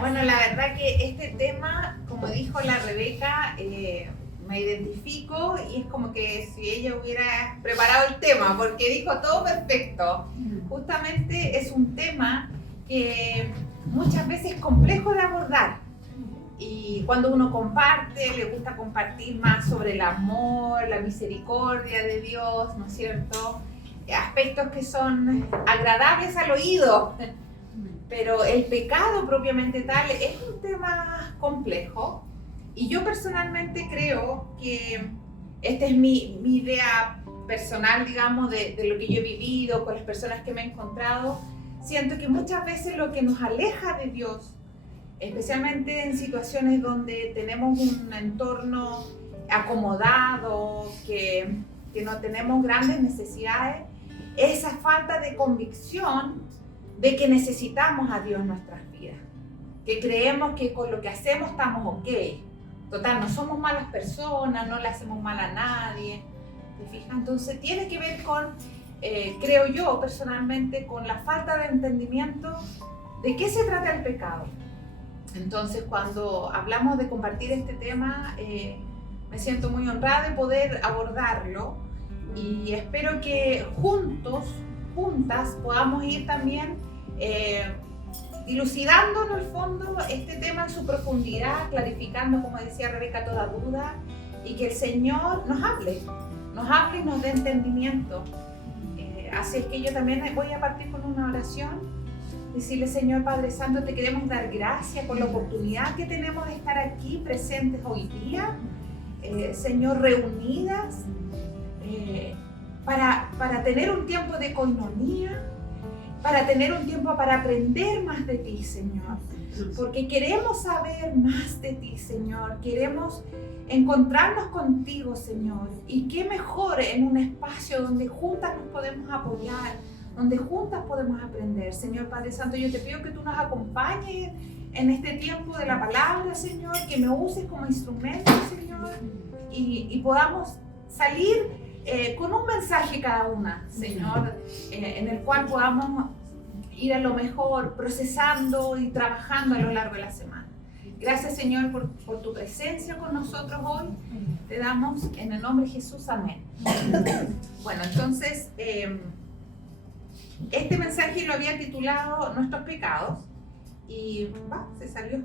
Bueno, la verdad que este tema, como dijo la Rebeca, me identifico y es como que si ella hubiera preparado el tema, porque dijo todo perfecto. Justamente es un tema que muchas veces es complejo de abordar. Y cuando uno comparte, le gusta compartir más sobre el amor, la misericordia de Dios, ¿no es cierto? Aspectos que son agradables al oído. Pero el pecado propiamente tal es un tema complejo y yo personalmente creo que esta es mi idea personal, digamos, de lo que yo he vivido con las personas que me he encontrado. Siento que muchas veces lo que nos aleja de Dios, especialmente en situaciones donde tenemos un entorno acomodado, que no tenemos grandes necesidades, esa falta de convicción de que necesitamos a Dios en nuestras vidas, que creemos que con lo que hacemos estamos ok. Total, no somos malas personas, no le hacemos mal a nadie, ¿te fijas? Entonces tiene que ver con, creo yo personalmente, con la falta de entendimiento de qué se trata el pecado. Entonces cuando hablamos de compartir este tema, me siento muy honrada de poder abordarlo y espero que juntas podamos ir también dilucidando en el fondo este tema en su profundidad, clarificando, como decía Rebeca, toda duda, y que el Señor nos hable y nos dé entendimiento. Así es que yo también voy a partir con una oración, decirle: Señor Padre Santo, te queremos dar gracias por la oportunidad que tenemos de estar aquí presentes hoy día, Señor, reunidas para tener un tiempo de coinonía, para tener un tiempo para aprender más de ti, Señor, porque queremos saber más de ti, Señor, queremos encontrarnos contigo, Señor, y qué mejor en un espacio donde juntas nos podemos apoyar, donde juntas podemos aprender. Señor Padre Santo, yo te pido que tú nos acompañes en este tiempo de la palabra, Señor, que me uses como instrumento, Señor, y podamos salir con un mensaje cada una, Señor, en el cual podamos ir a lo mejor procesando y trabajando a lo largo de la semana. Gracias, Señor, por tu presencia con nosotros hoy. Te damos en el nombre de Jesús, amén. Bueno, entonces, este mensaje lo había titulado Nuestros pecados y se salió.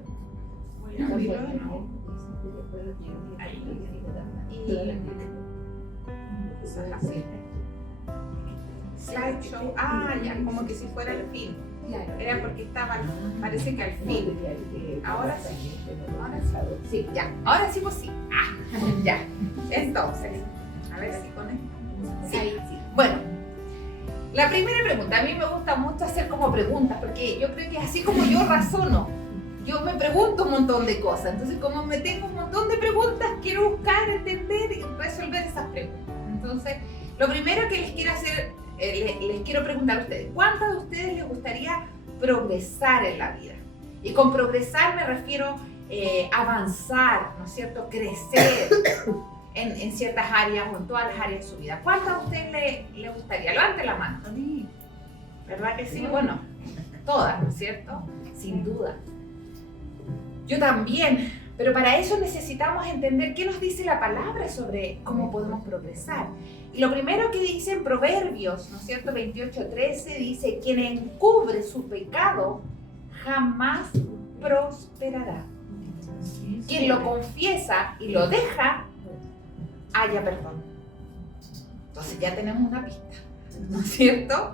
Voy a abrirlo de nuevo. Ahí. Así. Slideshow, ya, como que si fuera el fin. Era porque estaba, parece que al fin. Ahora sí, ya, ahora sí, pues sí. Ya, entonces, a ver si con esto. Sí. Bueno, la primera pregunta, a mí me gusta mucho hacer como preguntas, porque yo creo que así como yo razono, yo me pregunto un montón de cosas. Entonces, como me tengo un montón de preguntas, quiero buscar, entender y resolver esas preguntas. Entonces, lo primero que les quiero hacer, les quiero preguntar a ustedes: ¿cuántos de ustedes les gustaría progresar en la vida? Y con progresar me refiero a avanzar, ¿no es cierto? Crecer en ciertas áreas o en todas las áreas de su vida. ¿Cuántos a ustedes les gustaría? Levante la mano. ¿Verdad que sí? Bueno, todas, ¿no es cierto? Sin duda. Yo también. Pero para eso necesitamos entender qué nos dice la palabra sobre cómo podemos progresar. Y lo primero que dice en Proverbios, ¿no es cierto? 28:13 dice: quien encubre su pecado jamás prosperará. Quien lo confiesa y lo deja, haya perdón. Entonces ya tenemos una pista, ¿no es cierto?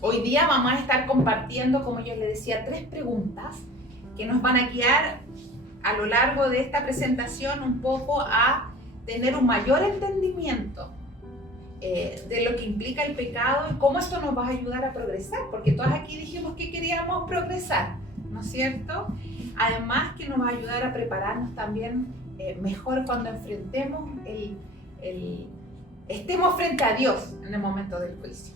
Hoy día vamos a estar compartiendo, como yo les decía, 3 preguntas que nos van a guiar a lo largo de esta presentación un poco a tener un mayor entendimiento de lo que implica el pecado y cómo esto nos va a ayudar a progresar, porque todas aquí dijimos que queríamos progresar, ¿no es cierto? Además que nos va a ayudar a prepararnos también mejor cuando enfrentemos estemos frente a Dios en el momento del juicio.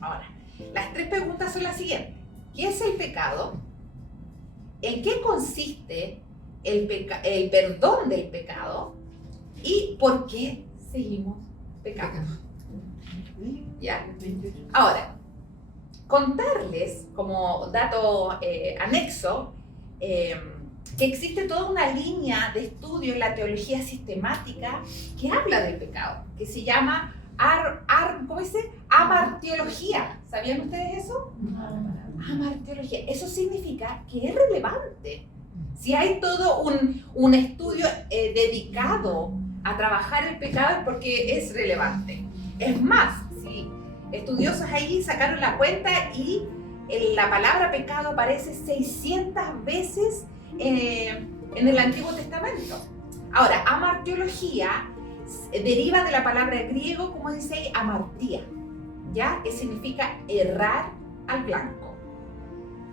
Ahora, las 3 preguntas son las siguientes: ¿qué es el pecado? ¿En qué consiste el perdón del pecado? ¿Y por qué seguimos pecando? ¿Ya? Ahora, contarles, como dato anexo, que existe toda una línea de estudio en la teología sistemática que habla del pecado, que se llama ¿cómo dice? Amartiología. ¿Sabían ustedes eso? Amartiología. Eso significa que es relevante. Si hay todo un estudio dedicado a trabajar el pecado es porque es relevante. Es más, si estudiosos ahí sacaron la cuenta y la palabra pecado aparece 600 veces en el Antiguo Testamento. Ahora, amartiología deriva de la palabra griego, como dice ahí, amartía, ¿ya? Que significa errar al blanco.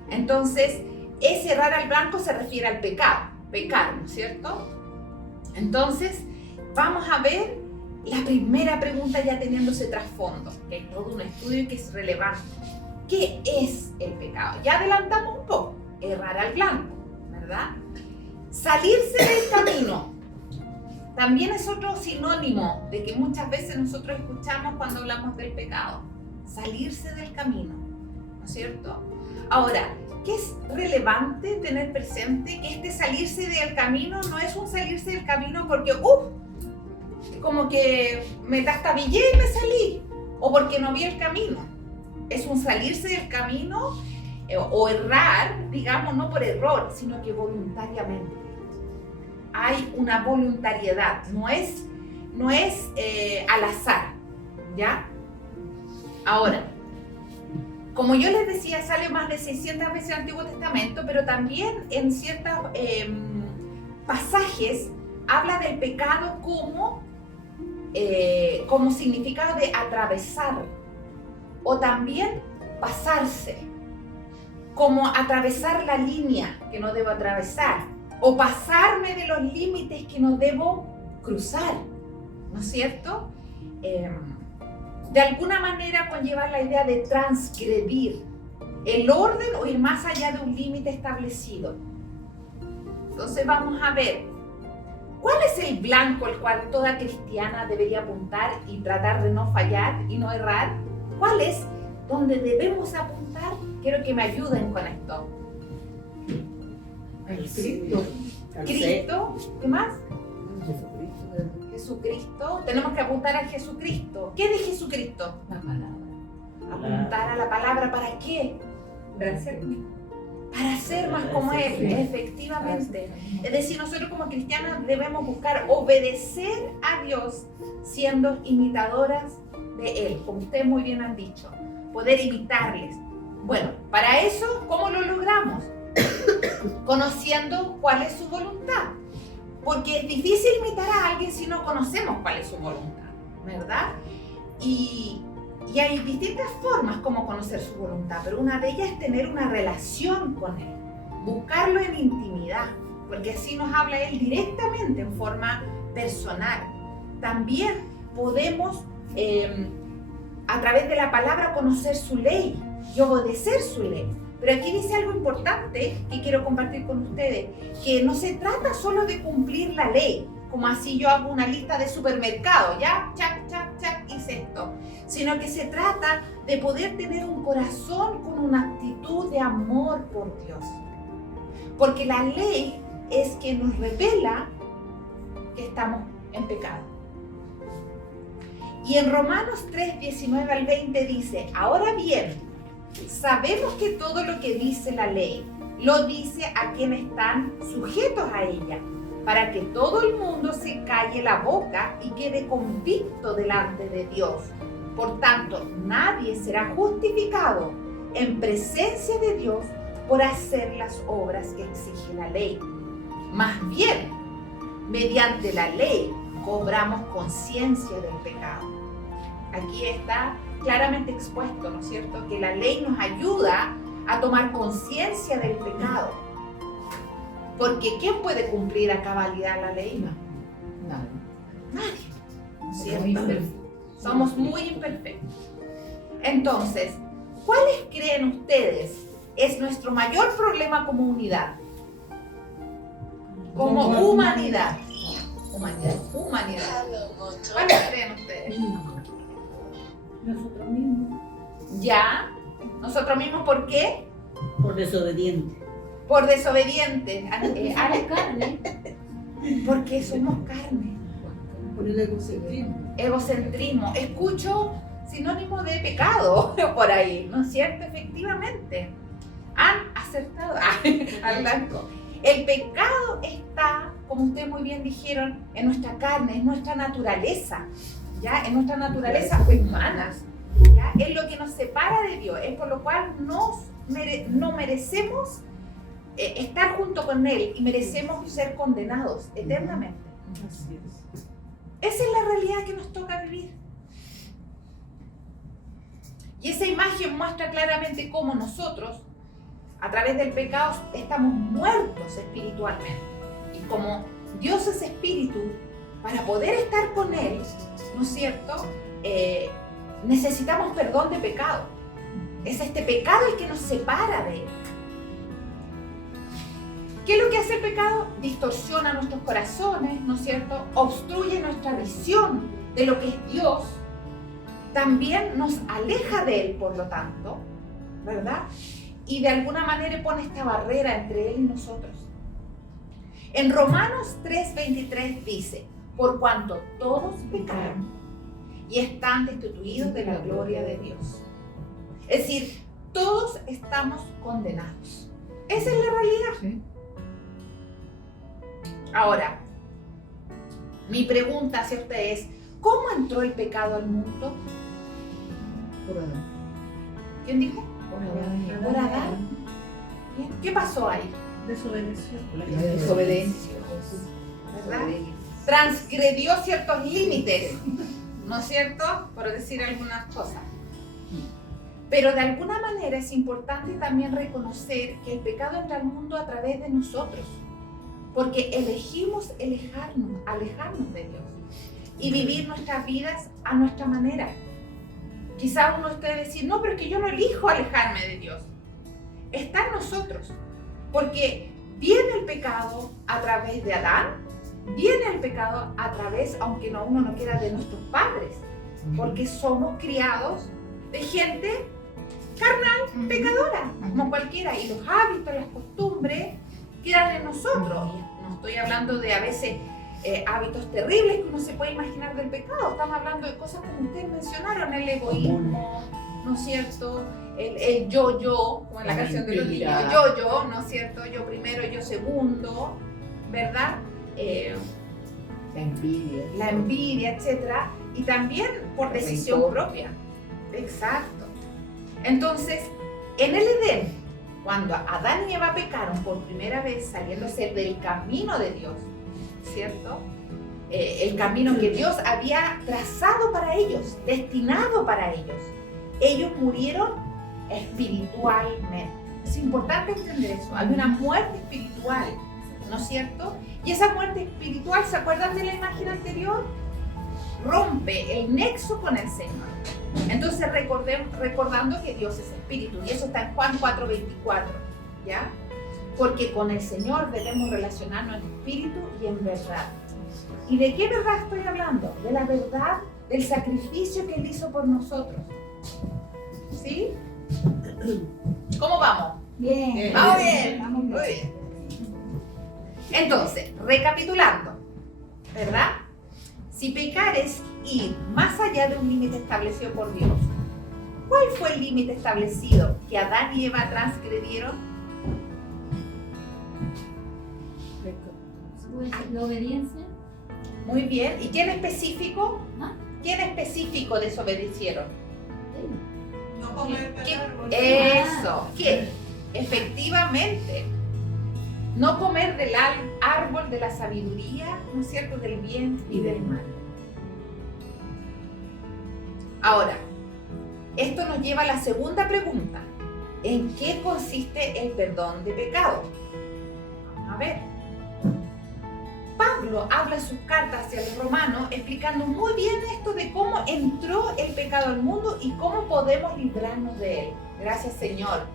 Entonces, ese errar al blanco se refiere al pecado, pecar, ¿no es cierto? Entonces, vamos a ver la primera pregunta ya teniendo ese trasfondo, que hay todo un estudio que es relevante. ¿Qué es el pecado? Ya adelantamos un poco, errar al blanco, ¿verdad? Salirse del camino. También es otro sinónimo de que muchas veces nosotros escuchamos cuando hablamos del pecado. Salirse del camino, ¿no es cierto? Ahora, ¿qué es relevante tener presente? Que este salirse del camino no es un salirse del camino porque, como que me trastabillé y me salí, o porque no vi el camino. Es un salirse del camino o errar, digamos, no por error, sino que voluntariamente. Hay una voluntariedad, no es al azar, ¿ya? Ahora, como yo les decía, sale más de 600 veces en el Antiguo Testamento, pero también en ciertos pasajes habla del pecado como significado de atravesar, o también pasarse, como atravesar la línea que no debo atravesar, o pasarme de los límites que no debo cruzar, ¿no es cierto? De alguna manera conllevar la idea de transgredir el orden o ir más allá de un límite establecido. Entonces vamos a ver, ¿cuál es el blanco al cual toda cristiana debería apuntar y tratar de no fallar y no errar? ¿Cuál es donde debemos apuntar? Quiero que me ayuden con esto. Cristo. Cristo, ¿qué más? Jesucristo. Tenemos que apuntar a Jesucristo. ¿Qué es de Jesucristo? La palabra. Apuntar a la palabra, ¿para qué? Para ser más como Él, efectivamente. Es decir, nosotros como cristianos debemos buscar obedecer a Dios siendo imitadoras de Él, como ustedes muy bien han dicho, poder imitarles. Bueno, para eso, ¿cómo lo logramos? Conociendo cuál es su voluntad, porque es difícil imitar a alguien si no conocemos cuál es su voluntad, ¿verdad? Y hay distintas formas como conocer su voluntad, pero una de ellas es tener una relación con Él, buscarlo en intimidad, porque así nos habla Él directamente en forma personal. También podemos a través de la palabra conocer su ley y obedecer su ley. Pero aquí dice algo importante que quiero compartir con ustedes, que no se trata solo de cumplir la ley, como así yo hago una lista de supermercado, ya, chac, chac, chac, hice esto, sino que se trata de poder tener un corazón con una actitud de amor por Dios. Porque la ley es que nos revela que estamos en pecado. Y en Romanos 3, 19 al 20 dice, ahora bien, sabemos que todo lo que dice la ley, lo dice a quienes están sujetos a ella, para que todo el mundo se calle la boca y quede convicto delante de Dios. Por tanto, nadie será justificado en presencia de Dios por hacer las obras que exige la ley. Más bien, mediante la ley cobramos conciencia del pecado. Aquí está claramente expuesto, ¿no es cierto?, que la ley nos ayuda a tomar conciencia del pecado. Porque ¿quién puede cumplir a cabalidad la ley? Nadie. ¿No es cierto? Somos muy imperfectos. Entonces, ¿cuáles creen ustedes es nuestro mayor problema como unidad? Como humanidad. Humanidad. ¿Cuáles creen ustedes? Nosotros mismos. Ya. Nosotros mismos, ¿por qué? Por desobediente. Por desobedientes. Somos carne. Porque somos carne. Por el egocentrismo. Egocentrismo. Escucho sinónimo de pecado por ahí, ¿no es cierto? Efectivamente. Han acertado al blanco. El pecado está, como ustedes muy bien dijeron, en nuestra carne, en nuestra naturaleza, ¿ya? En nuestra naturaleza humana, ¿ya? Es lo que nos separa de Dios, es por lo cual no merecemos estar junto con Él y merecemos ser condenados eternamente. Así es. Esa es la realidad que nos toca vivir. Y esa imagen muestra claramente cómo nosotros, a través del pecado, estamos muertos espiritualmente. Y como Dios es espíritu, para poder estar con Él, ¿no es cierto? Necesitamos perdón de pecado. Es este pecado el que nos separa de Él. ¿Qué es lo que hace el pecado? Distorsiona nuestros corazones, ¿no es cierto? Obstruye nuestra visión de lo que es Dios. También nos aleja de Él, por lo tanto, ¿verdad? Y de alguna manera pone esta barrera entre Él y nosotros. En Romanos 3:23 dice, por cuanto todos pecaron y están destituidos de la gloria de Dios. Es decir, todos estamos condenados. Esa es la realidad. Sí. Ahora, mi pregunta hacia ustedes es, ¿cómo entró el pecado al mundo? Por Adán. ¿Quién dijo? Por Adán. Por Adán. Bien. ¿Qué pasó ahí? Desobedeció. La desobediencia, ¿verdad? Transgredió ciertos límites, ¿no es cierto? Por decir algunas cosas. Pero de alguna manera es importante también reconocer que el pecado entra al mundo a través de nosotros, porque elegimos alejarnos de Dios y vivir nuestras vidas a nuestra manera. Quizá uno esté decir, no, pero es que yo no elijo alejarme de Dios. Está en nosotros, porque viene el pecado a través de Adán, viene el pecado a través, aunque uno no quiera, de nuestros padres, porque somos criados de gente carnal, pecadora, como cualquiera, y los hábitos, las costumbres quedan en nosotros. Y no estoy hablando de a veces hábitos terribles que uno se puede imaginar del pecado, estamos hablando de cosas como ustedes mencionaron, el egoísmo, ¿no es cierto? El yo, como en la canción de los niños, yo, ¿no es cierto? Yo primero, yo segundo, ¿verdad? La envidia, etcétera, y también por decisión propia. Exacto. Entonces, en el Edén, cuando Adán y Eva pecaron por primera vez, saliéndose del camino de Dios, ¿cierto? El camino que Dios había trazado para ellos, destinado para ellos. Ellos murieron espiritualmente. Es importante entender eso. Hay una muerte espiritual, ¿no es cierto? Y esa muerte espiritual, ¿se acuerdan de la imagen anterior? Rompe el nexo con el Señor. Entonces recordando que Dios es espíritu, y eso está en Juan 4:24, ¿ya? Porque con el Señor debemos relacionarnos en espíritu y en verdad. ¿Y de qué verdad estoy hablando? De la verdad del sacrificio que Él hizo por nosotros. ¿Sí? ¿Cómo vamos? Bien. Vamos bien. Vamos bien. Muy bien. Entonces, recapitulando, ¿verdad? Si pecar es ir más allá de un límite establecido por Dios, ¿cuál fue el límite establecido que Adán y Eva transgredieron? La obediencia. Muy bien. ¿Y quién específico? ¿Ah? ¿Quién específico desobedecieron? No comer del árbol. Eso. ¿Quién? Efectivamente. No comer del árbol de la sabiduría, ¿no es cierto? Del bien y del mal. Ahora, esto nos lleva a la segunda pregunta. ¿En qué consiste el perdón de pecado? Vamos a ver. Pablo habla en sus cartas hacia los romanos explicando muy bien esto de cómo entró el pecado al mundo y cómo podemos librarnos de él. Gracias, Señor,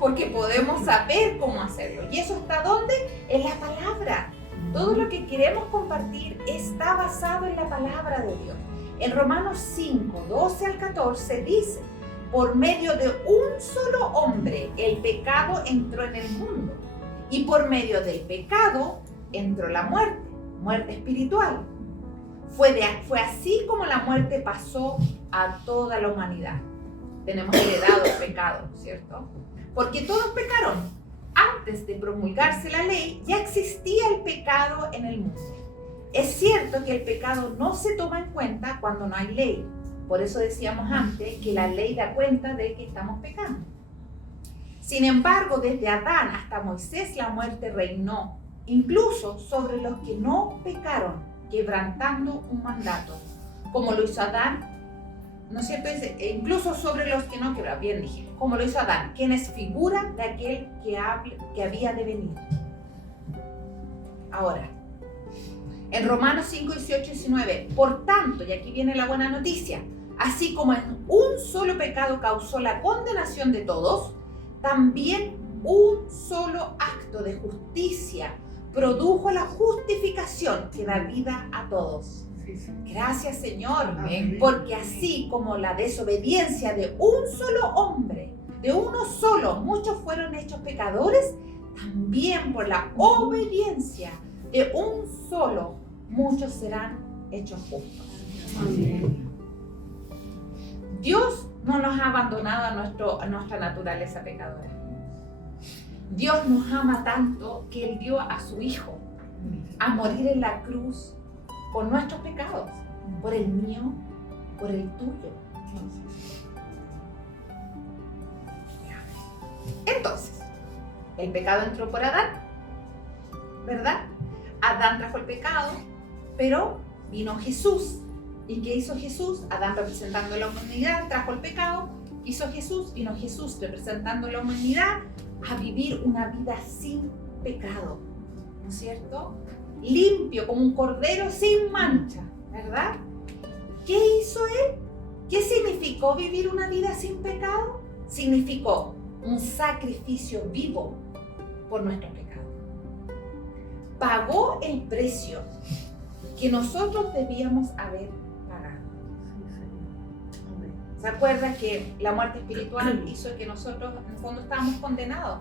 porque podemos saber cómo hacerlo. ¿Y eso está dónde? En la palabra. Todo lo que queremos compartir está basado en la palabra de Dios. En Romanos 5, 12 al 14 dice, por medio de un solo hombre, el pecado entró en el mundo. Y por medio del pecado entró la muerte, muerte espiritual. Fue así como la muerte pasó a toda la humanidad. Tenemos heredado el pecado, ¿cierto? Porque todos pecaron. Antes de promulgarse la ley, ya existía el pecado en el mundo. Es cierto que el pecado no se toma en cuenta cuando no hay ley. Por eso decíamos antes que la ley da cuenta de que estamos pecando. Sin embargo, desde Adán hasta Moisés la muerte reinó, incluso sobre los que no pecaron, quebrantando un mandato, como lo hizo Adán, ¿no es cierto? Incluso sobre los que no quebraron, bien dije, como lo hizo Adán, quien es figura de aquel que había de venir. Ahora, en Romanos 5, 18 y 19, por tanto, y aquí viene la buena noticia, así como en un solo pecado causó la condenación de todos, también un solo acto de justicia produjo la justificación que da vida a todos. Gracias, Señor, Amén. porque así como la desobediencia de un solo hombre, de uno solo, muchos fueron hechos pecadores, también por la obediencia de un solo, muchos serán hechos justos. Amén. Dios no nos ha abandonado a nuestra naturaleza pecadora. Dios nos ama tanto que Él dio a su Hijo a morir en la cruz por nuestros pecados, por el mío, por el tuyo. Entonces, el pecado entró por Adán, ¿verdad? Adán trajo el pecado, pero vino Jesús. ¿Y qué hizo Jesús? Adán representando la humanidad trajo el pecado. Hizo Jesús, vino Jesús representando la humanidad a vivir una vida sin pecado, ¿no es cierto? Limpio como un cordero sin mancha, ¿verdad? ¿Qué hizo Él? ¿Qué significó vivir una vida sin pecado? Significó un sacrificio vivo por nuestro pecado. Pagó el precio que nosotros debíamos haber pagado. ¿Se acuerdan que la muerte espiritual hizo que nosotros en el fondo estábamos condenados?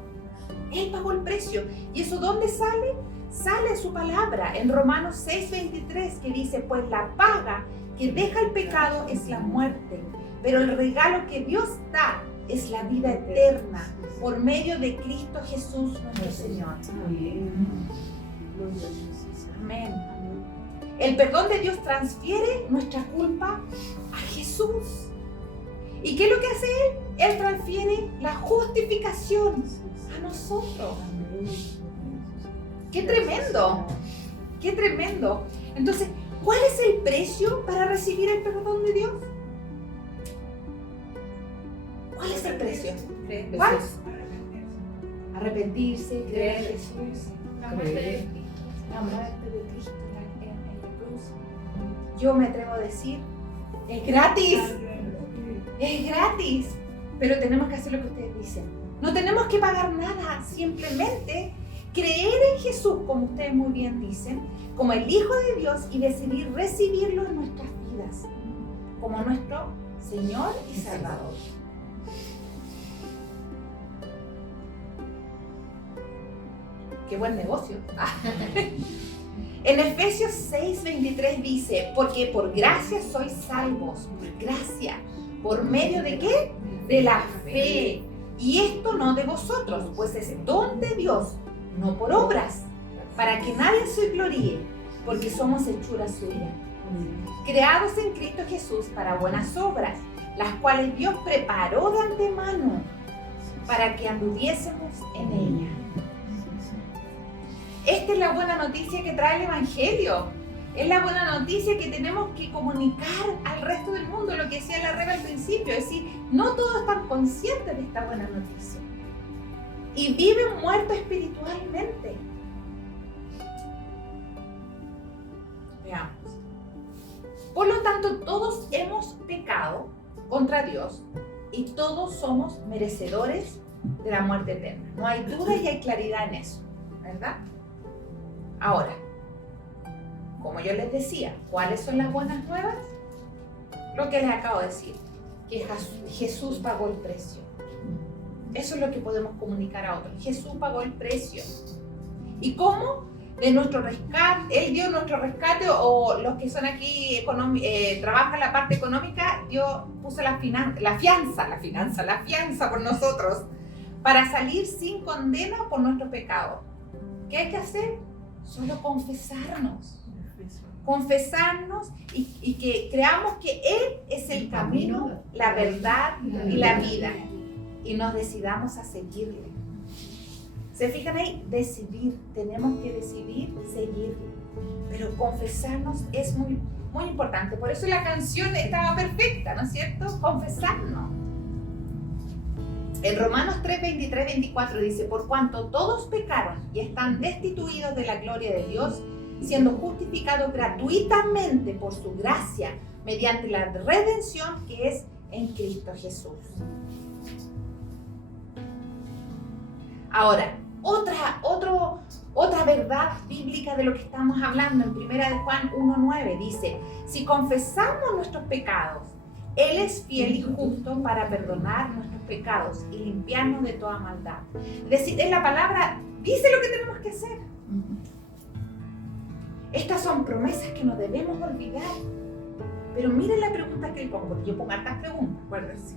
Él pagó el precio. ¿Y eso dónde sale? Sale su palabra en Romanos 6:23 que dice, pues la paga que deja el pecado es la muerte, pero el regalo que Dios da es la vida eterna por medio de Cristo Jesús nuestro Señor. Amén. El perdón de Dios transfiere nuestra culpa a Jesús. ¿Y qué es lo que hace Él? Él transfiere la justificación a nosotros. ¡Qué tremendo! ¡Qué tremendo! Entonces, ¿cuál es el precio para recibir el perdón de Dios? ¿Cuál es el precio? ¿Cuál? Arrepentirse, creer en Jesús, enamorarte de Cristo en la cruz. Yo me atrevo a decir, es gratis. Es gratis, pero tenemos que hacer lo que ustedes dicen. No tenemos que pagar nada, simplemente creer en Jesús, como ustedes muy bien dicen, como el Hijo de Dios y decidir recibirlo en nuestras vidas, como nuestro Señor y Salvador. ¡Qué buen negocio! En Efesios 6:23 dice, porque por gracia sois salvos, por gracia. ¿Por medio de qué? De la fe. Y esto no de vosotros, pues es don de Dios, no por obras, para que nadie se gloríe, porque somos hechura suya, creados en Cristo Jesús para buenas obras, las cuales Dios preparó de antemano para que anduviésemos en ella. Esta es la buena noticia que trae el Evangelio. Es la buena noticia que tenemos que comunicar al resto del mundo, lo que decía la Reba al principio, es decir, no todos están conscientes de esta buena noticia y viven muertos espiritualmente. Veamos. Por lo tanto, todos hemos pecado contra Dios y todos somos merecedores de la muerte eterna. No hay duda y hay claridad en eso, ¿verdad? Ahora, como yo les decía, ¿cuáles son las buenas nuevas? Lo que les acabo de decir, que Jesús pagó el precio. Eso es lo que podemos comunicar a otros. Jesús pagó el precio. ¿Y cómo? De nuestro rescate. Él dio nuestro rescate, o los que son aquí, trabajan la parte económica, puso la fianza por nosotros, para salir sin condena por nuestros pecados. ¿Qué hay que hacer? Solo confesarnos. Confesarnos y que creamos que Él es el camino, la verdad y la vida. Y nos decidamos a seguirle. ¿Se fijan ahí? Decidir. Tenemos que decidir seguirle. Pero confesarnos es muy, muy importante. Por eso la canción estaba perfecta, ¿no es cierto? Confesarnos. En Romanos 3, 23, 24 dice: por cuanto todos pecaron y están destituidos de la gloria de Dios, siendo justificados gratuitamente por su gracia, mediante la redención que es en Cristo Jesús. Ahora, otra verdad bíblica de lo que estamos hablando en 1 de Juan 1:9 dice: si confesamos nuestros pecados, Él es fiel y justo para perdonar nuestros pecados y limpiarnos de toda maldad. Es decir, en la palabra dice lo que tenemos que hacer. Estas son promesas que no debemos olvidar. Pero miren la pregunta que pongo. Yo pongo hartas preguntas, acuérdense.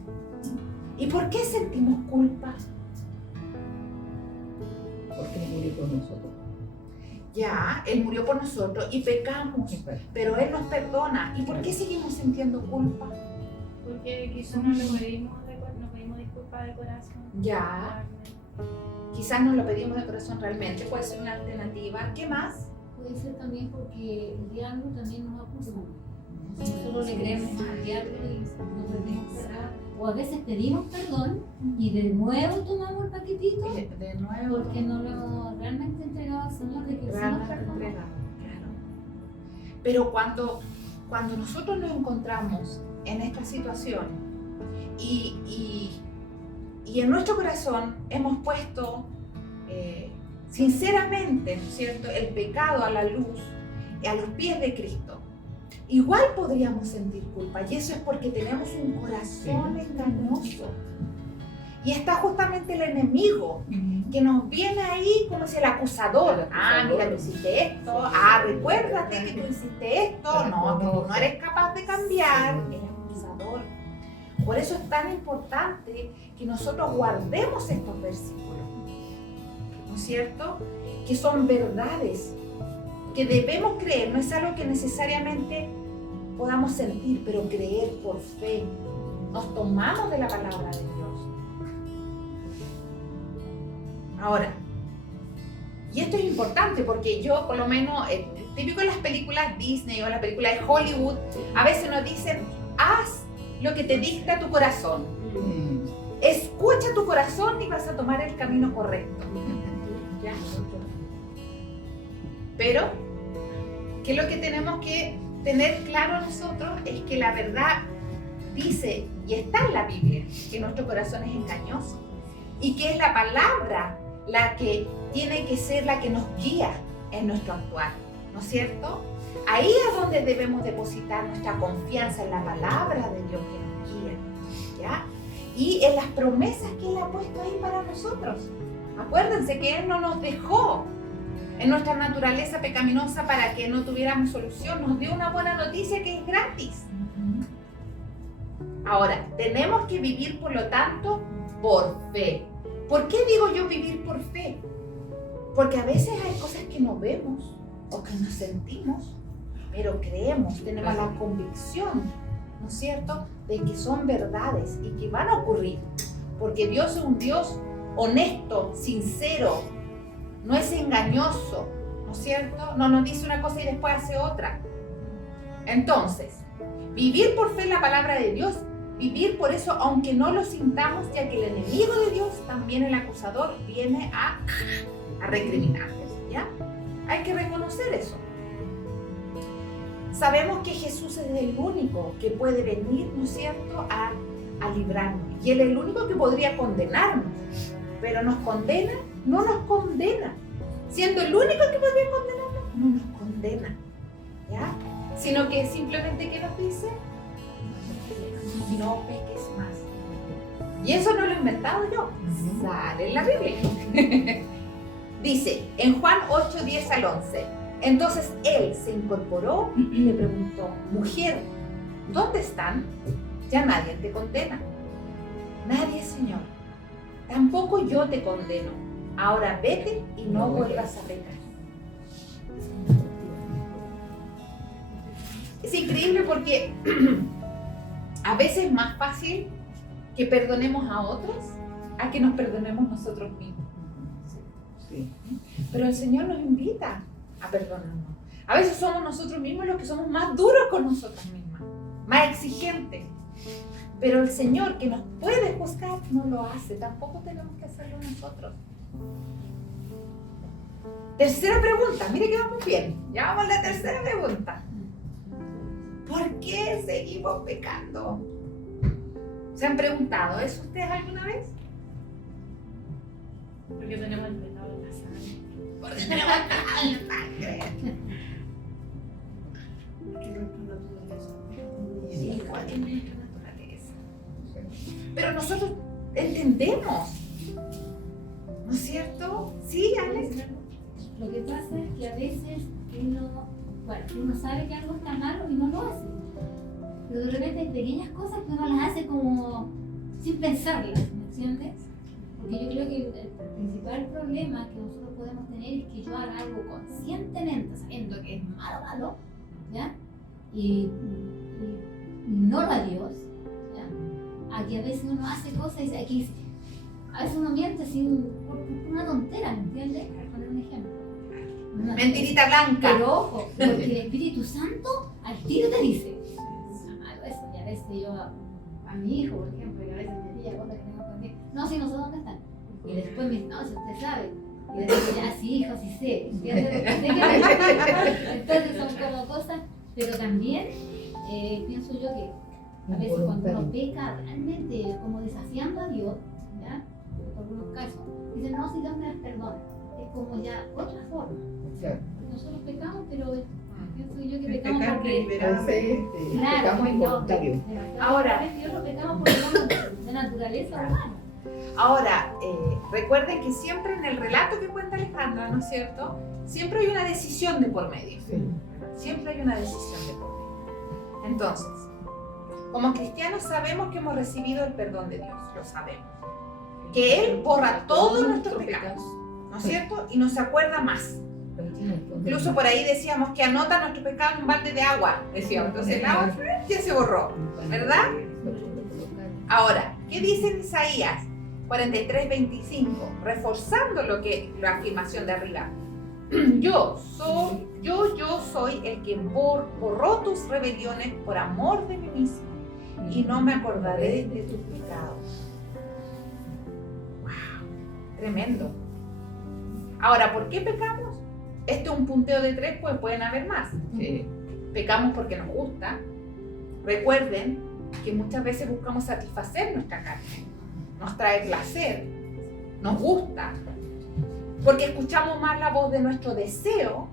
¿Y por qué sentimos culpa? Porque Él murió por nosotros. Ya, Él murió por nosotros y pecamos, pero Él nos perdona. ¿Y por qué seguimos sintiendo culpa? Porque quizás no pedimos disculpas de corazón. Ya, quizás no lo pedimos de corazón realmente. Puede ser una alternativa. ¿Qué más? Puede ser también porque el diablo también nos acusa. Nosotros le creemos al diablo y nos pedimos perdón. O a veces pedimos perdón y de nuevo tomamos el paquetito De nuevo. porque no lo hemos realmente entregado al Señor, de que el Señor Realmente perdona. entregado, claro. Pero cuando nosotros nos encontramos en esta situación y en nuestro corazón hemos puesto sinceramente, ¿no es cierto?, el pecado a la luz, a los pies de Cristo, igual podríamos sentir culpa, y eso es porque tenemos un corazón engañoso. Y está justamente el enemigo que nos viene ahí como si el acusador. Ah, mira, tú hiciste esto. Ah, recuérdate que tú hiciste esto. No, tú no eres capaz de cambiar. El acusador. Por eso es tan importante que nosotros guardemos estos versículos, ¿no es cierto? Que son verdades que debemos creer. No es algo que necesariamente podamos sentir, pero creer por fe. Nos tomamos de la palabra de Dios. Ahora, y esto es importante porque yo, por lo menos, típico en las películas Disney o las películas de Hollywood, a veces nos dicen: haz lo que te dicta tu corazón. Escucha tu corazón y vas a tomar el camino correcto. ¿Ya? Pero, ¿qué es lo que tenemos que tener claro nosotros? Es que la verdad dice, y está en la Biblia, que nuestro corazón es engañoso y que es la palabra la que tiene que ser la que nos guía en nuestro actuar, ¿no es cierto? Ahí es donde debemos depositar nuestra confianza en la palabra de Dios que nos guía, ¿ya? Y en las promesas que Él ha puesto ahí para nosotros. Acuérdense que Él no nos dejó en nuestra naturaleza pecaminosa para que no tuviéramos solución. Nos dio una buena noticia que es gratis. Ahora, tenemos que vivir, por lo tanto, por fe. ¿Por qué digo yo vivir por fe? Porque a veces hay cosas que no vemos o que no sentimos, pero creemos, tenemos la convicción, ¿no es cierto?, de que son verdades y que van a ocurrir. Porque Dios es un Dios honesto, sincero, no es engañoso, ¿no es cierto? No nos dice una cosa y después hace otra. Entonces, vivir por fe en la palabra de Dios, vivir por eso aunque no lo sintamos, ya que el enemigo de Dios, también el acusador, viene a recriminarnos, ¿ya? Hay que reconocer eso. Sabemos que Jesús es el único que puede venir, ¿no es cierto?, a librarnos. Y Él es el único que podría condenarnos. Pero nos condena, no nos condena. Siendo el único que podría condenarnos, no nos condena, ¿ya? Sino que simplemente, ¿qué nos dice? No peques Y eso no lo he inventado yo, sale en la Biblia. Dice, en Juan 8, 10 al 11, entonces él se incorporó y le preguntó, mujer, ¿dónde están? Ya nadie te condena. Nadie, Señor. Tampoco yo te condeno. Ahora vete y no vuelvas a pecar. Es increíble porque a veces es más fácil que perdonemos a otros a que nos perdonemos nosotros mismos. Sí. Pero el Señor nos invita a perdonarnos. A veces somos nosotros mismos los que somos más duros con nosotras mismas, más exigentes. Pero el Señor, que nos puede juzgar, no lo hace. Tampoco tenemos que hacerlo nosotros. Tercera pregunta. Mire que vamos bien. Ya vamos a la tercera pregunta. ¿Por qué seguimos pecando? ¿Se han preguntado eso ustedes alguna vez? Porque tenemos el pecado en la sangre. Porque tenemos pecado en la sangre. Que nuestra naturaleza. Sí, ¿cuál es nuestra naturaleza? Pero nosotros entendemos, ¿no es cierto? Sí, Alex. Lo que pasa es que a veces uno sabe que algo está malo y no lo hace. Pero de repente hay pequeñas cosas que uno las hace como sin pensarlas, ¿me entiendes? Porque yo creo que el principal problema que nosotros podemos tener es que yo haga algo conscientemente, sabiendo que es malo, ¿ya? Y no a Dios, ¿ya? A que a veces uno hace cosas y dice, aquí, a veces uno miente por una tontera, ¿me entiendes? Para poner un ejemplo. Mentirita blanca. Pero ojo, porque el Espíritu Santo al tiro te dice, eso, y a veces yo a mi hijo, por ejemplo, que a veces me diga cosas que tengo escondidas, no, sí, no sé dónde están. Y después me dice, no, si usted sabe. Y después ya, sí, hijo, sí sé. ¿Entiendes? Entonces son como cosas, pero también pienso yo que a veces cuando uno peca realmente como desafiando a Dios, ¿ya? En algunos casos, dicen, no, si Dios me las perdona. Es como ya otra forma. Claro. Nosotros pecamos, pero pienso yo que El pecamos pecado porque... deliberado. Entonces, pecamos involuntarios. Ahora, Dios lo pecamos por de naturaleza humana. Ahora, recuerden que siempre en el relato que cuenta Alejandra, ¿no es cierto? Siempre hay una decisión de por medio. Sí. Siempre hay una decisión de por medio. Entonces, como cristianos sabemos que hemos recibido el perdón de Dios, lo sabemos. Que Él borra todos nuestros pecados, ¿no es cierto? Y no se acuerda más. Incluso por ahí decíamos que anota nuestro pecado en un balde de agua, decíamos. Entonces el agua ya se borró, ¿verdad? Ahora, ¿qué dice en Isaías 43:25? Reforzando la afirmación de arriba. Yo soy el que borró tus rebeliones por amor de mí mismo y no me acordaré de tus pecados. ¡Wow! Tremendo. Ahora, ¿por qué pecamos? Este es un punteo de 3, pues pueden haber más. Sí. Pecamos porque nos gusta. Recuerden que muchas veces buscamos satisfacer nuestra carne. Nos trae placer, nos gusta. Porque escuchamos más la voz de nuestro deseo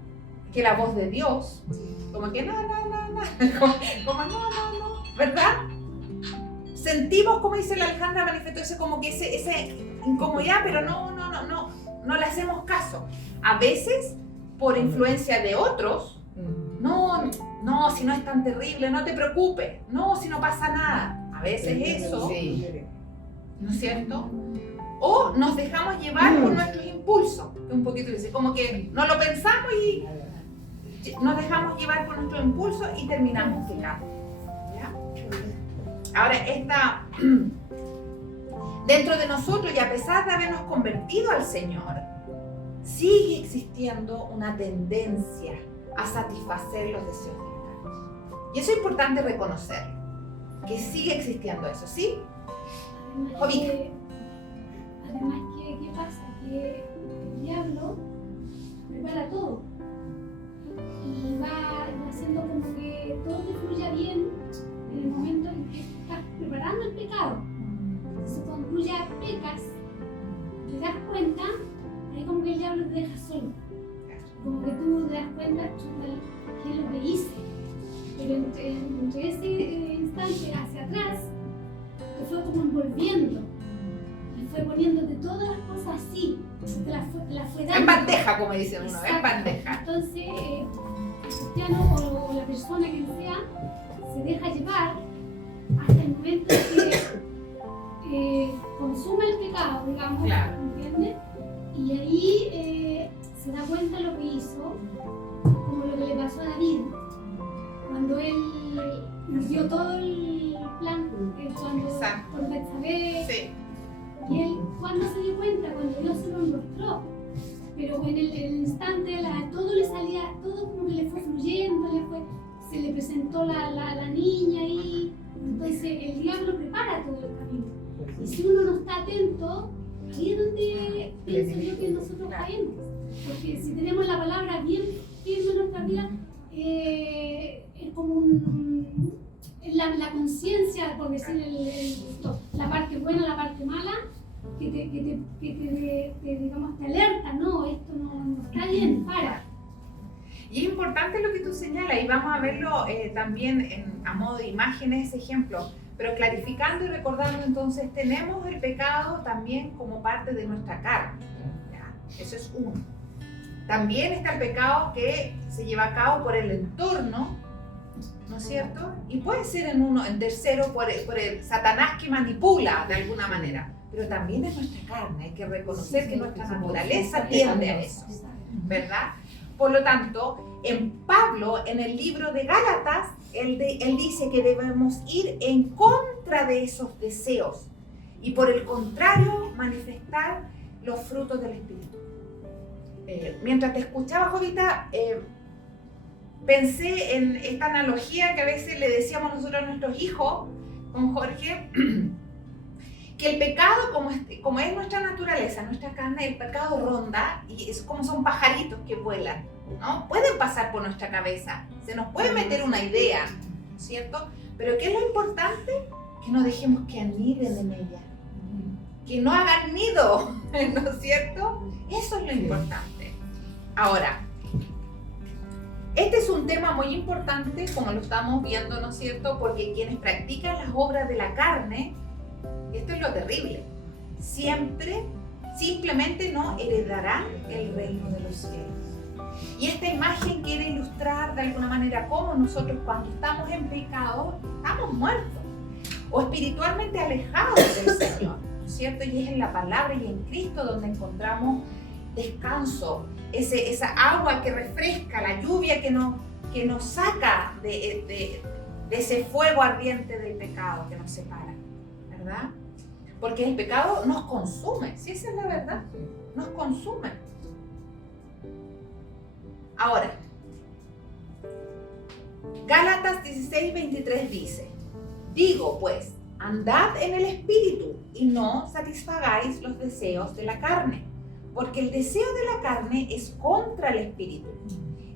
que la voz de Dios. Como que no, como no, ¿verdad? Sentimos, como dice la Alejandra, manifestó ese como que ese incomodidad, pero no le hacemos caso. A veces, por influencia de otros, no, si no es tan terrible, no te preocupes, no, si no pasa nada. A veces eso, Sí. ¿no es cierto? O nos dejamos llevar por nuestros impulsos, que un poquito dice, como que no lo pensamos y nos dejamos llevar por nuestros impulsos y terminamos pecando. ¿Ya? Ahora, dentro de nosotros, y a pesar de habernos convertido al Señor, sigue existiendo una tendencia a satisfacer los deseos de la carne. Y eso es importante reconocerlo, que sigue existiendo eso, ¿sí? Además, ¿qué pasa? Que el diablo prepara todo y va haciendo como que todo te fluya bien en el momento en que estás preparando el pecado. Entonces, cuando tú ya pecas, te das cuenta, ahí como que el diablo te deja solo. Como que tú te das cuenta qué es lo que hice. Pero entre ese instante hacia atrás, te fue como envolviendo. poniéndote todas las cosas así, te las fue dando. En bandeja, como dice uno, en Exacto. bandeja. Entonces, el cristiano o la persona que sea se deja llevar hasta el momento que consume el pecado, digamos, Claro. ¿entiendes? Y ahí se da cuenta de lo que hizo, como lo que le pasó a David, cuando él nos dio todo el plan, cuando Exacto. por Betsabé, Sí. y él, ¿cuándo se dio cuenta? Cuando Dios se lo mostró. Pero en el instante todo le salía, todo como que le fue fluyendo, se le presentó la niña ahí. Entonces el diablo prepara todo el camino. Y si uno no está atento, ahí es donde pienso yo que nosotros caemos. Porque si tenemos la palabra bien firme en nuestra vida, es como la conciencia, por decir la parte buena, la parte mala, que digamos, te alerta, no, esto no está bien, para. Y es importante lo que tú señalas, y vamos a verlo también a modo de imágenes, ese ejemplo, pero clarificando y recordando, entonces tenemos el pecado también como parte de nuestra carne, ¿ya? Eso es uno. También está el pecado que se lleva a cabo por el entorno, ¿no es cierto? Y puede ser en tercero por el Satanás que manipula de alguna manera, pero también es nuestra carne, hay que reconocer que nuestra naturaleza tiende a eso, ¿verdad? Por lo tanto, en Pablo, en el libro de Gálatas, él dice que debemos ir en contra de esos deseos y por el contrario manifestar los frutos del Espíritu. Mientras te escuchaba, Jovita, pensé en esta analogía que a veces le decíamos nosotros a nuestros hijos, con Jorge, que el pecado, como es nuestra naturaleza, nuestra carne, el pecado ronda y es como son pajaritos que vuelan, ¿no? Pueden pasar por nuestra cabeza, se nos puede meter una idea, ¿cierto? Pero ¿qué es lo importante? Que no dejemos que aniden en ella, que no hagan nido, ¿no es cierto? Eso es lo importante. Ahora, este es un tema muy importante, como lo estamos viendo, ¿no es cierto? Porque quienes practican las obras de la carne, esto es lo terrible, simplemente no heredarán el reino de los cielos. Y esta imagen quiere ilustrar de alguna manera cómo nosotros cuando estamos en pecado, estamos muertos o espiritualmente alejados del Señor, ¿no es cierto? Y es en la palabra y en Cristo donde encontramos descanso, esa agua que refresca, la lluvia que nos saca de ese fuego ardiente del pecado que nos separa, ¿verdad? Porque el pecado nos consume, ¿sí? Esa es la verdad, nos consume. Ahora, Gálatas 16:23 dice: digo pues, andad en el Espíritu y no satisfagáis los deseos de la carne, porque el deseo de la carne es contra el Espíritu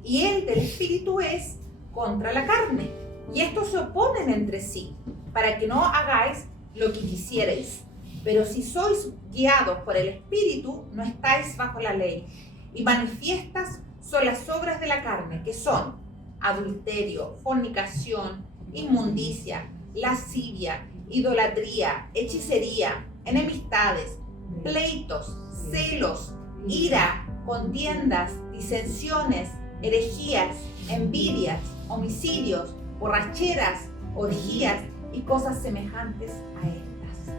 y el del Espíritu es contra la carne, y estos se oponen entre sí, para que no hagáis lo que quisierais. Pero si sois guiados por el Espíritu, no estáis bajo la ley. Y manifiestas son las obras de la carne, que son adulterio, fornicación, inmundicia, lascivia, idolatría, hechicería, enemistades, pleitos, celos, ira, contiendas, disensiones, herejías, envidias, homicidios, borracheras, orgías y cosas semejantes a estas,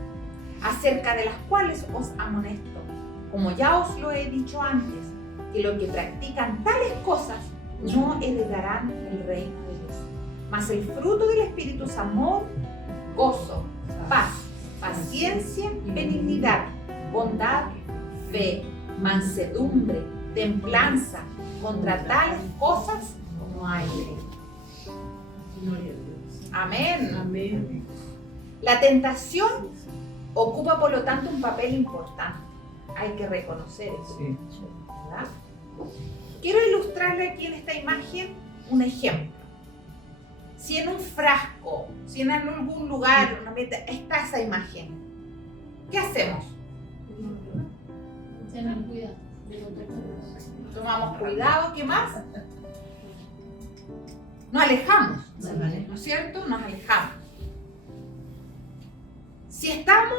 acerca de las cuales os amonesto, como ya os lo he dicho antes, que los que practican tales cosas no heredarán el reino de Dios. Mas el fruto del Espíritu es amor, gozo, paz, paciencia, benignidad, bondad, fe, mansedumbre, templanza. Contra tales cosas no hay ley. Amén. Amén. La tentación ocupa, por lo tanto, un papel importante. Hay que reconocer eso, Sí. ¿verdad? Quiero ilustrarle aquí en esta imagen un ejemplo. Si en un frasco, si en algún lugar, está esa imagen, ¿qué hacemos? Tengan cuidado. Tomamos cuidado, ¿qué más? Nos alejamos, ¿no es cierto? Nos alejamos. Si estamos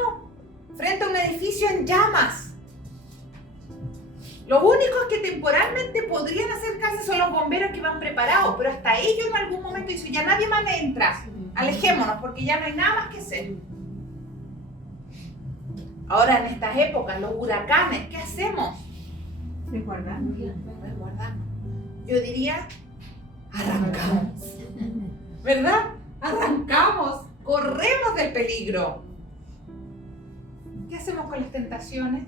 frente a un edificio en llamas. Los únicos que temporalmente podrían acercarse son los bomberos que van preparados, pero hasta ellos en algún momento dicen, ya nadie más entra, alejémonos porque ya no hay nada más que hacer. Ahora en estas épocas, los huracanes, ¿qué hacemos? Resguardando. Resguardamos. Yo diría, arrancamos. ¿Verdad? Arrancamos, corremos del peligro. ¿Qué hacemos con las tentaciones?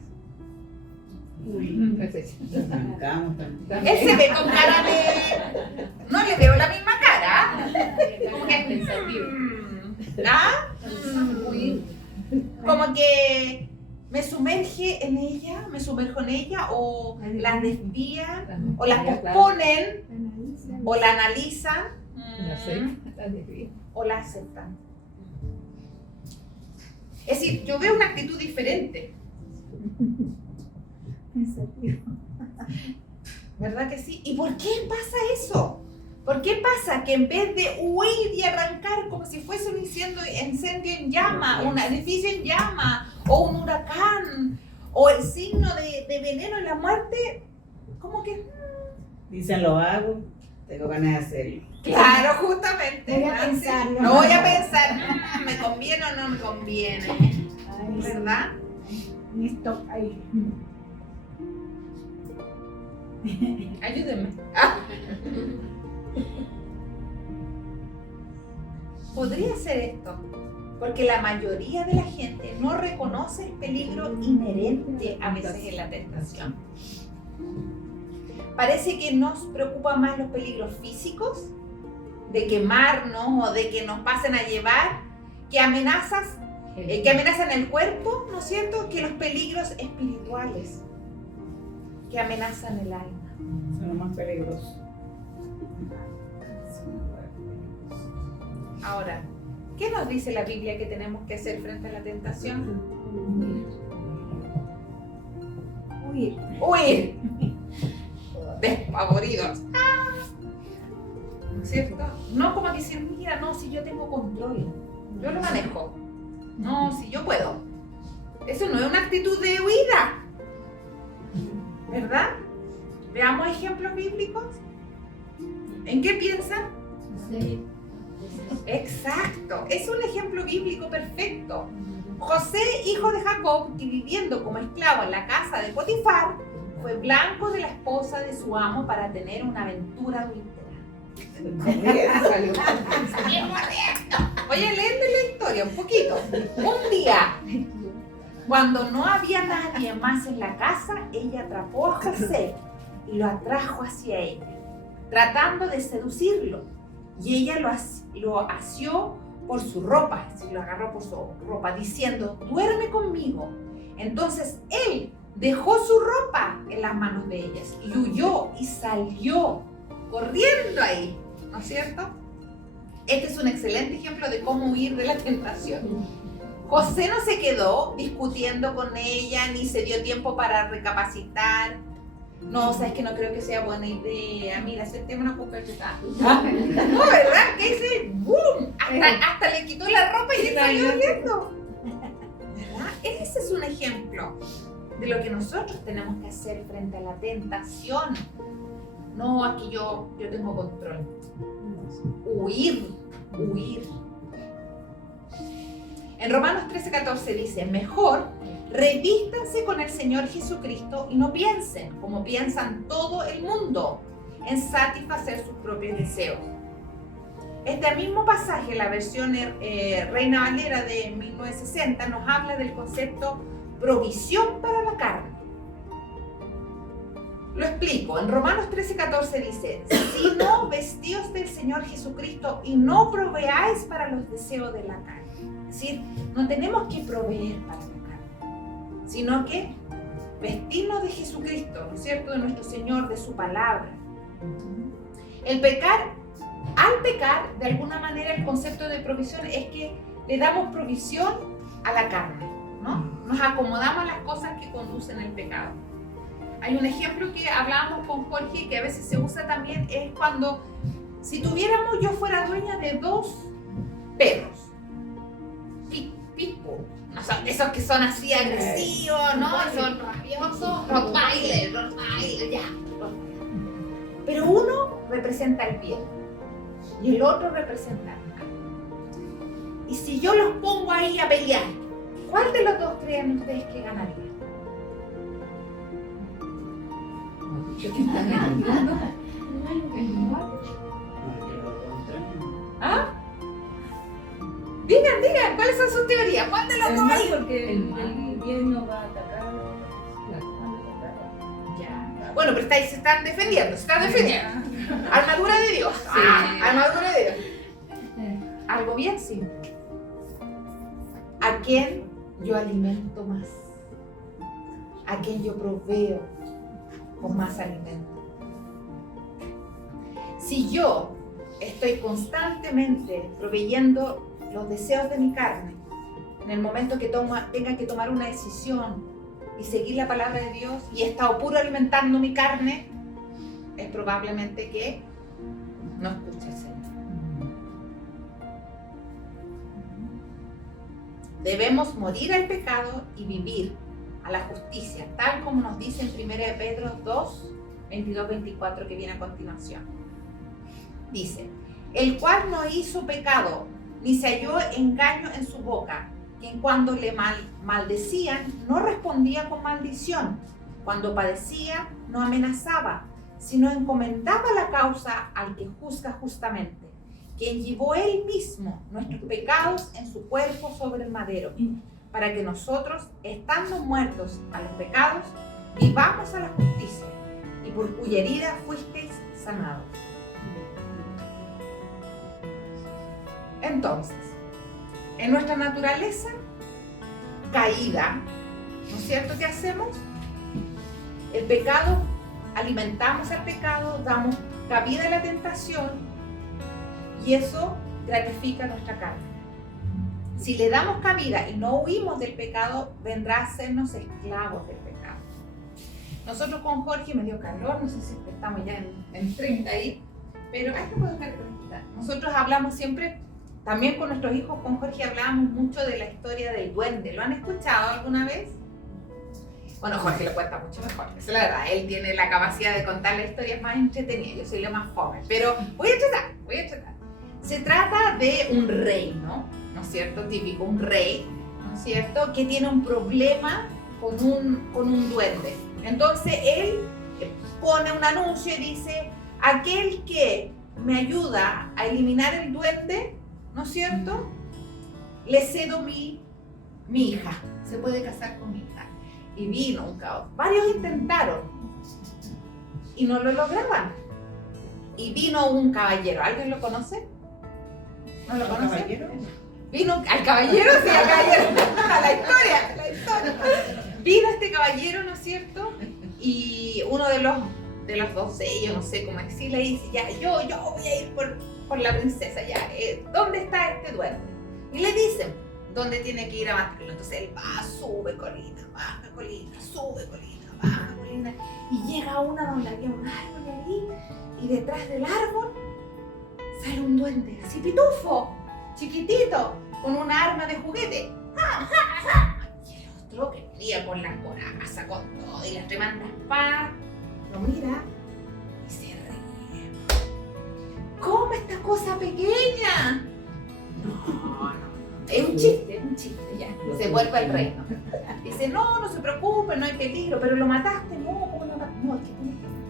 Arrancamos también. Él se ve con cara de... No le veo la misma cara. Como que... ¿Ah? Como que me sumerge en ella, me sumerjo en ella, o las desvían, o las posponen, o la analizan, o la aceptan. Es decir, yo veo una actitud diferente. ¿Verdad que sí? ¿Y por qué pasa eso? ¿Por qué pasa que en vez de huir y arrancar como si fuese un incendio en llama, un edificio en llama, o un huracán, o el signo de veneno en la muerte, como que... Dicen, lo hago, tengo ganas de hacerlo. Claro, justamente. Voy a pensarlo. No voy a pensar, ¿me conviene o no me conviene? ¿Verdad? Esto ahí. Ayúdenme. Podría ser esto, porque la mayoría de la gente no reconoce el peligro inherente a veces en la tentación. Parece que nos preocupan más los peligros físicos, de quemarnos o de que nos pasen a llevar, que amenazan el cuerpo, ¿no es cierto?, que los peligros espirituales, que amenazan el alma. Son los más peligrosos. Ahora, ¿qué nos dice la Biblia que tenemos que hacer frente a la tentación? Huir. Despavoridos. ¿No es cierto? No como decir, mira, no, si yo tengo control, yo lo manejo. No, si yo puedo. Eso no es una actitud de huida, ¿verdad? Veamos ejemplos bíblicos. ¿En qué piensan? Sí. Exacto, es un ejemplo bíblico perfecto. José, hijo de Jacob, que viviendo como esclavo en la casa de Potifar, fue blanco de la esposa de su amo para tener una aventura adúltera. Oye, léete la historia un poquito. Un día, cuando no había nadie más en la casa, ella atrapó a José y lo atrajo hacia ella, tratando de seducirlo. Y ella lo asió por su ropa, lo agarró por su ropa, diciendo, duerme conmigo. Entonces él dejó su ropa en las manos de ellas y huyó y salió corriendo ahí, ¿no es cierto? Este es un excelente ejemplo de cómo huir de la tentación. José no se quedó discutiendo con ella, ni se dio tiempo para recapacitar. No, sabes que no creo que sea buena idea. Mira, aceptemos una copa de No, ¿verdad? Que ese ¡boom! Hasta le quitó la ropa y él salió huyendo. ¿Verdad? Ese es un ejemplo de lo que nosotros tenemos que hacer frente a la tentación. No, aquí yo tengo control. Huir. En Romanos 13:14 dice, mejor revístanse con el Señor Jesucristo y no piensen como piensan todo el mundo en satisfacer sus propios deseos. Este mismo pasaje, la versión Reina Valera de 1960, nos habla del concepto provisión para la carne. Lo explico. En Romanos 13:14 dice, si no vestíos del Señor Jesucristo y no proveáis para los deseos de la carne. Es decir, no tenemos que proveer para la carne, sino que vestirnos de Jesucristo, ¿no es cierto?, de nuestro Señor, de su palabra. Al pecar, de alguna manera el concepto de provisión es que le damos provisión a la carne, ¿no? Nos acomodamos a las cosas que conducen al pecado. Hay un ejemplo que hablábamos con Jorge que a veces se usa también, es cuando si yo fuera dueña de 2 perros, pitbull, No son esos que son así agresivos, ¿no? Son rabiosos, Rottweiler, ya. Pero uno representa el bien y el otro representa el mal. Y si yo los pongo ahí a pelear, ¿cuál de los dos creen ustedes que ganaría? ¿Ah? Digan, ¿cuáles son sus teorías? ¿Cuál de los dos hay? Porque el bien no va a atacar la Ya. Bueno, pero se están defendiendo, Armadura de Dios. Armadura de Dios. Algo bien simple. ¿A quién yo alimento más? ¿A quién yo proveo con más alimento? Si yo estoy constantemente proveyendo los deseos de mi carne, en el momento que tenga que tomar una decisión y seguir la palabra de Dios y he estado puro alimentando mi carne, es probablemente que no escuche el Señor. Debemos morir al pecado y vivir a la justicia, tal como nos dice en 1 Pedro 2, 22-24, que viene a continuación. Dice, el cual no hizo pecado, ni se halló engaño en su boca, quien cuando le maldecían no respondía con maldición, cuando padecía no amenazaba, sino encomendaba la causa al que juzga justamente, quien llevó él mismo nuestros pecados en su cuerpo sobre el madero, para que nosotros, estando muertos a los pecados, vivamos a la justicia, y por cuya herida fuisteis sanados. Entonces, en nuestra naturaleza caída, ¿no es cierto? ¿Qué hacemos? El pecado, alimentamos al pecado, damos cabida a la tentación y eso gratifica nuestra carne. Si le damos cabida y no huimos del pecado, vendrá a hacernos esclavos del pecado. Nosotros con Jorge, me dio calor, no sé si estamos ya en 30 ahí, pero hay que poder recordar. Nosotros hablamos siempre, también con nuestros hijos, con Jorge hablábamos mucho de la historia del duende. ¿Lo han escuchado alguna vez? Bueno, Jorge lo cuenta mucho mejor, esa es la verdad. Él tiene la capacidad de contar las historias más entretenidas, yo soy la más joven, pero voy a tratar. Se trata de un rey, ¿no es cierto? Típico, un rey, ¿no es cierto? Que tiene un problema con un duende. Entonces él pone un anuncio y dice, aquel que me ayuda a eliminar el duende, ¿no es cierto? Le cedo mi hija, se puede casar con mi hija. Y vino un caos. Varios intentaron y no lo lograban. Y vino un caballero, ¿alguien lo conoce? ¿No lo conoce? ¿Caballero? Vino al caballero, sí, al caballero. La historia. Vino este caballero, ¿no es cierto? Y uno de los doncellos, no sé cómo decirle, dice, ya, yo voy a ir por la princesa, ya. ¿Dónde está este duende? Y le dicen, ¿dónde tiene que ir a matarlo? Entonces él va, sube colina, baja colina, sube colina, baja colina. Y llega a una donde había un árbol ahí, y detrás del árbol sale un duende, así pitufo, chiquitito, con una arma de juguete. Y el otro que venía con la coraza, con todo y las tremendas espadas, lo mira y se ríe. ¿Cómo esta cosa pequeña? No. Es un chiste, ya. Se vuelve al reino. Dice, no se preocupe, no hay peligro, pero lo mataste, no, ¿cómo lo mataste? No, es que tienes que matarlo.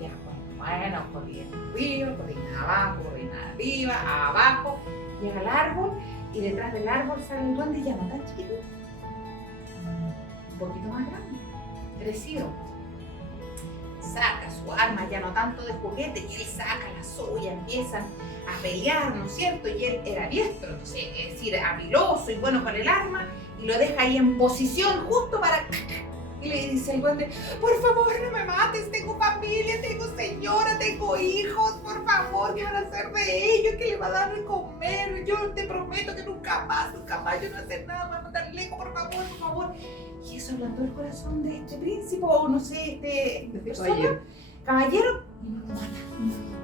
Ya, bueno, corriendo arriba, corriendo abajo, corriendo arriba, abajo, llega al árbol y detrás del árbol sale un duende ya no tan chiquito, un poquito más grande, crecido. Saca su arma, ya no tanto de juguete, y él saca la suya, empiezan a pelear, ¿no es cierto? Y él era diestro, entonces, es decir, habiloso y bueno con el arma, y lo deja ahí en posición justo para... Y le dice el duende, por favor no me mates, tengo familia, tengo señora, tengo hijos, por favor, ¿qué van a hacer de ellos? ¿Qué le va a dar de comer? Yo te prometo que nunca más, yo no voy a hacer nada, voy a mandar lejos, por favor. Y eso ablandó el corazón de este príncipe, o no sé, de persona, caballero, y no lo mata.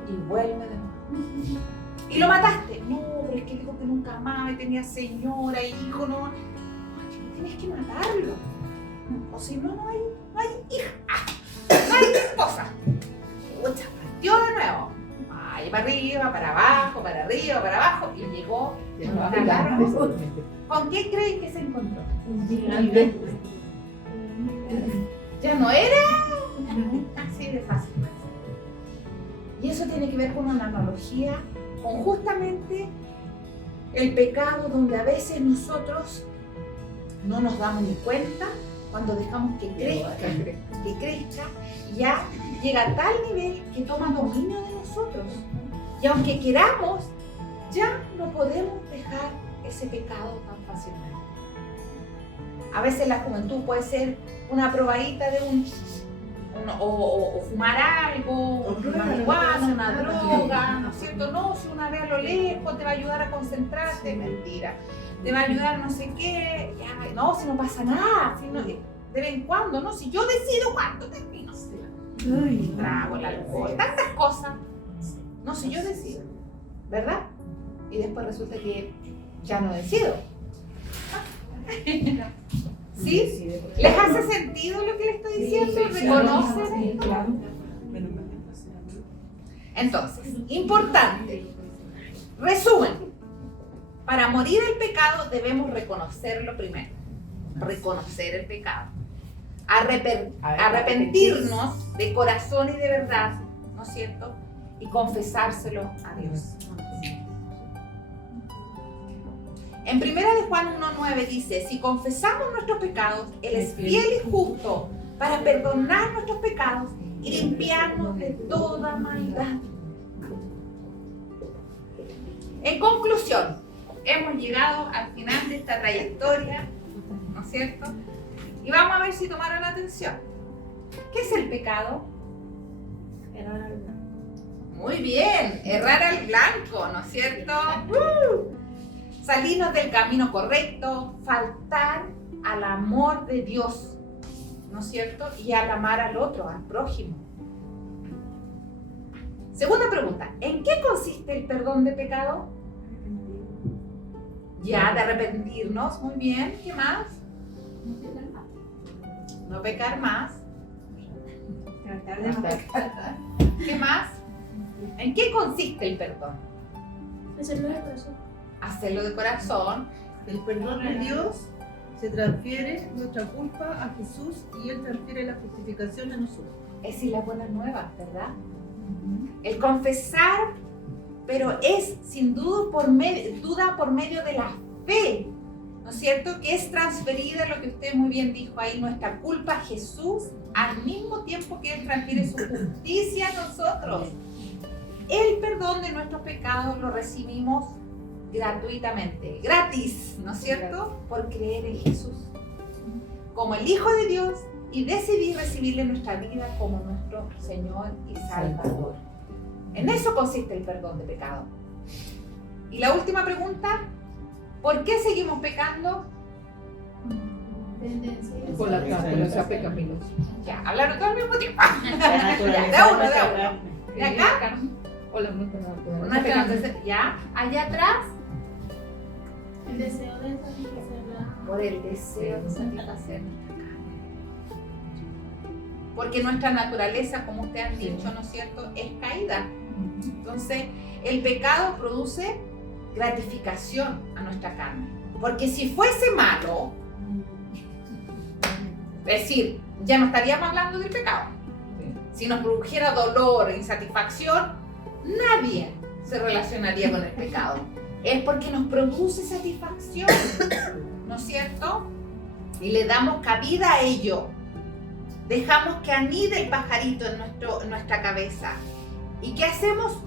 Y vuelve de nuevo. Y lo mataste. No, pero es que dijo que nunca más, y tenía señora, hijo, no. Tienes que matarlo. O si no, no hay hija. No hay esposa. Pucha, partió de nuevo. Ahí para arriba, para abajo, para arriba, para abajo. Y llegó. ¿Con qué creen que se encontró? Ya no era así de fácil. Y eso tiene que ver con una analogía, con justamente el pecado, donde a veces nosotros no nos damos ni cuenta cuando dejamos que crezca, ya llega a tal nivel que toma dominio de nosotros. Y aunque queramos, ya no podemos dejar ese pecado tan fácilmente. A veces la juventud puede ser una probadita de o fumar algo, o marihuana, una droga, ¿no es cierto? No, si una vez a lo lejos te va a ayudar a concentrarte, mentira. Te va a ayudar a no sé qué, ya, no, si no pasa nada, si no, de vez en cuando, no, si yo decido cuánto termino. El trago, el alcohol, tantas cosas. No, si yo decido, ¿verdad? Y después resulta que ya no decido. ¿Sí? ¿Les hace sentido lo que les estoy diciendo? ¿Reconocen esto? Entonces, importante. Resumen. Para morir el pecado debemos reconocerlo primero. Reconocer el pecado. Arrepentirnos de corazón y de verdad, ¿no es cierto? Y confesárselo a Dios. En 1 Juan 1:9 dice, si confesamos nuestros pecados, Él es fiel y justo para perdonar nuestros pecados y limpiarnos de toda maldad. En conclusión, hemos llegado al final de esta trayectoria, ¿no es cierto? Y vamos a ver si tomaron atención. ¿Qué es el pecado? Errar al blanco. Muy bien, errar al blanco, ¿no es cierto? Salirnos del camino correcto, faltar al amor de Dios, ¿no es cierto? Y al amar al otro, al prójimo. Segunda pregunta, ¿en qué consiste el perdón de pecado? Ya, de arrepentirnos, muy bien, ¿qué más? No pecar más. Tratar de no pecar. ¿Qué más? ¿En qué consiste el perdón? Hacerlo de corazón. Hacerlo de corazón. El perdón de Dios se transfiere nuestra culpa a Jesús y Él transfiere la justificación a nosotros. Es decir, las buenas nuevas, ¿verdad? El confesar, pero es sin duda por medio de la fe, ¿no es cierto? Que es transferida, lo que usted muy bien dijo ahí, nuestra culpa a Jesús, al mismo tiempo que Él transfiere su justicia a nosotros. El perdón de nuestros pecados lo recibimos gratuitamente, gratis, ¿no es cierto? Por creer en Jesús como el Hijo de Dios y decidir recibirle nuestra vida como nuestro Señor y Salvador. En eso consiste el perdón de pecado. Y la última pregunta, ¿por qué seguimos pecando? Tendencia. Por la naturaleza pecaminosa. Ya, hablaron todos al mismo tiempo. La naturaleza de uno. nuestra carne. De acá, O la naturaleza. una pecado, ya, allá atrás, El deseo de satisfacer por el deseo de satisfacer nuestra carne. Porque nuestra naturaleza, como ustedes han dicho, ¿no es cierto?, es caída. Entonces, el pecado produce gratificación a nuestra carne. Porque si fuese malo, es decir, ya no estaríamos hablando del pecado. Si nos produjera dolor e insatisfacción, nadie se relacionaría con el pecado. Es porque nos produce satisfacción, ¿no es cierto? Y le damos cabida a ello. Dejamos que anide el pajarito en nuestra cabeza. ¿Y qué hacemos?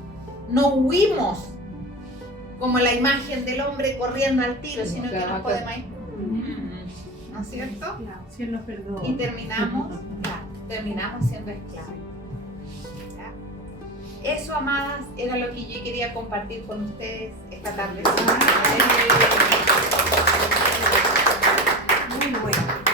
No huimos como la imagen del hombre corriendo al tiro, sino que nos podemos ir. ¿No es cierto? Si Él nos perdona. Y terminamos siendo esclavos. ¿Ya? Eso, amadas, era lo que yo quería compartir con ustedes esta tarde. Muy bueno.